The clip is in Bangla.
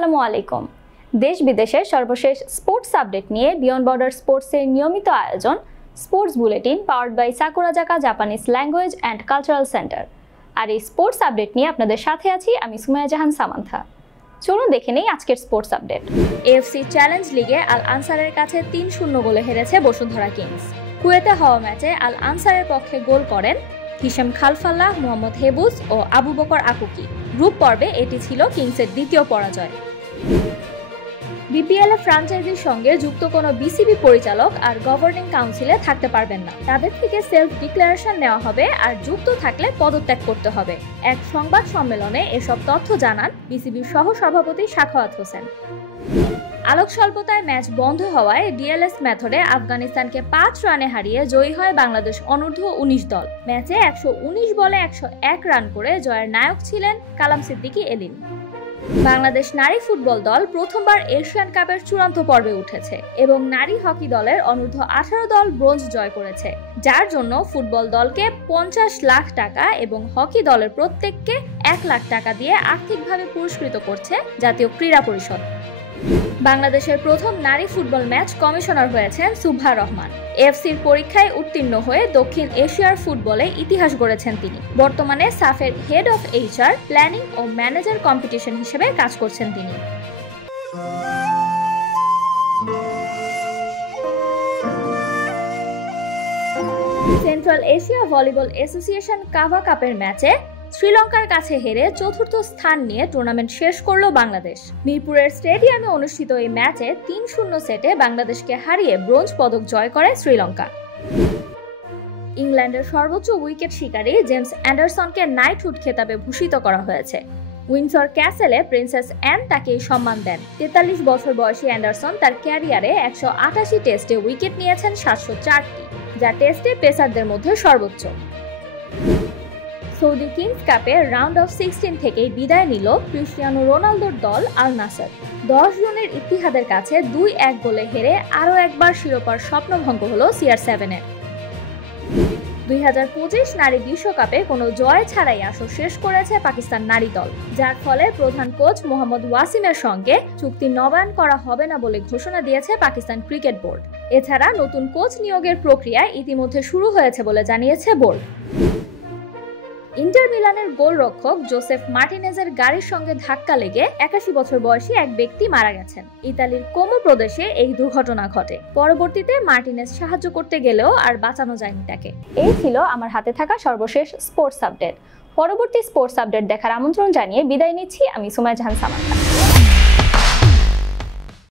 আসসালামু আলাইকুম। দেশ বিদেশের সর্বশেষ স্পোর্টস আপডেট নিয়ে বিয়ন্ড বর্ডার স্পোর্টসের নিয়মিত আয়োজন sports bulletin powered by Sakurazaka Japanese language and cultural centre. আর এই স্পোর্টস আপডেট নিয়ে আপনাদের সাথে আছি আমি সুমাইয়া জাহান সামান্থা। চলুন দেখে নেই আজকের স্পোর্টস আপডেট। এএফসি চ্যালেঞ্জ লিগে আল আনসারের কাছে ৩-০ গোলে হেরেছে বসুন্ধরা কিংস। কুয়েতে হওয়া ম্যাচে আল আনসারের পক্ষে গোল করেন হিশাম খালফাল্লাহ, মোহাম্মদ হেবুজ ও আবু বকর আকুকি। গ্রুপ পর্বে এটি ছিল কিংসের দ্বিতীয় পরাজয়। বিপিএল ফ্র্যাঞ্চাইজির সঙ্গে যুক্ত কোনো বিসিবি পরিচালক আর গভর্নিং কাউন্সিলে থাকতে পারবেন না। তাদের থেকে সেলফ ডিক্লারেশন নেওয়া হবে আর যুক্ত থাকলে পদত্যাগ করতে হবে। এক সংবাদ সম্মেলনে এসব তথ্য জানান বিসিবির সহ সভাপতি সাখাওয়াত হোসেন। আলোক স্বল্পতায় ম্যাচ বন্ধ হওয়ায় ডিএলএস মেথডে আফগানিস্তানকে ৫ রানে হারিয়ে জয়ী হয় বাংলাদেশ অনূর্ধ্ব ১৯ দল। ম্যাচে ১১৯ বলে ১০১ রান করে জয়ের নায়ক ছিলেন কালাম সিদ্দিকী এলিন। বাংলাদেশ নারী ফুটবল দল প্রথমবার এশিয়ান কাপের চূড়ান্ত পর্বে উঠেছে এবং নারী হকি দলের অনূর্ধ্ব ১৮ দল ব্রোঞ্জ জয় করেছে, যার জন্য ফুটবল দলকে ৫০ লাখ টাকা এবং হকি দলের প্রত্যেককে ১ লাখ টাকা দিয়ে আর্থিকভাবে পুরস্কৃত করছে জাতীয় ক্রীড়া পরিষদ। বাংলাদেশের প্রথম নারী ফুটবল ম্যাচ কমিশনার হয়েছেন সুবহা রহমান। এএফসির পরীক্ষায় উত্তীর্ণ হয়ে দক্ষিণ এশিয়ার ফুটবলে ইতিহাস গড়েছেন তিনি। বর্তমানে সাফের হেড অফ এইচআর, প্ল্যানিং ও ম্যানেজার কম্পিটিশন হিসেবে কাজ করছেন তিনি। Central Asia Volleyball Association CAVA কাপের ম্যাচে শ্রীলঙ্কার কাছে হেরে চতুর্থ স্থান নিয়ে টুর্নামেন্ট শেষ করল বাংলাদেশ। মিরপুরের স্টেডিয়ামে অনুষ্ঠিত এই ম্যাচে ৩-০ সেটে বাংলাদেশকে হারিয়ে ব্রোঞ্জ পদক জয় করে শ্রীলঙ্কা। ইংল্যান্ডের সর্বোচ্চ উইকেট শিকারী জেমস অ্যান্ডারসনকে নাইটহুড খেতাবে ভূষিত করা হয়েছে। উইন্ডসর ক্যাসেলে প্রিন্সেস অ্যান তাকে এই সম্মান দেন। ৪৩ বছর বয়সী অ্যান্ডারসন তার ক্যারিয়ারে ১৮৮ টেস্টে উইকেট নিয়েছেন ৭০৪টি, যা টেস্টে পেসারদের মধ্যে সর্বোচ্চ। সৌদি কিংস কাপে রাউন্ড অফ 16 থেকেই বিদায় নিল ক্রিস্টিয়ানো রোনালদোর দল আল নাসর। ১০ জনের ইত্তিহাদের কাছে ২-১ গোলে হেরে আরও একবার শিরোপার স্বপ্নভঙ্গ হল CR7-এর। ২০২৫ নারী বিশ্বকাপে কোনো জয় ছাড়াই আসর শেষ করেছে পাকিস্তান নারী দল, যার ফলে প্রধান কোচ মোহাম্মদ ওয়াসিমের সঙ্গে চুক্তি নবায়ন করা হবে না বলে ঘোষণা দিয়েছে পাকিস্তান ক্রিকেট বোর্ড। এছাড়া নতুন কোচ নিয়োগের প্রক্রিয়া ইতিমধ্যে শুরু হয়েছে বলে জানিয়েছে বোর্ড। ইন্টার মিলানের গোলরক্ষক জোসেফ মার্টিনেজের গাড়ির সঙ্গে ধাক্কা লেগে ৮১ বছর বয়সী এক ব্যক্তি মারা গেছেন। ইতালির কোমো প্রদেশে এই দুর্ঘটনা ঘটে। পরবর্তীতে মার্টিনেজ সাহায্য করতে গেলেও আর বাঁচানো যায়নি তাকে। এই ছিল আমার হাতে থাকা সর্বশেষ স্পোর্টস আপডেট। পরবর্তী স্পোর্টস আপডেট দেখার আমন্ত্রণ জানিয়ে বিদায় নিচ্ছি আমি সুমাইয়া জাহান সামান্থা।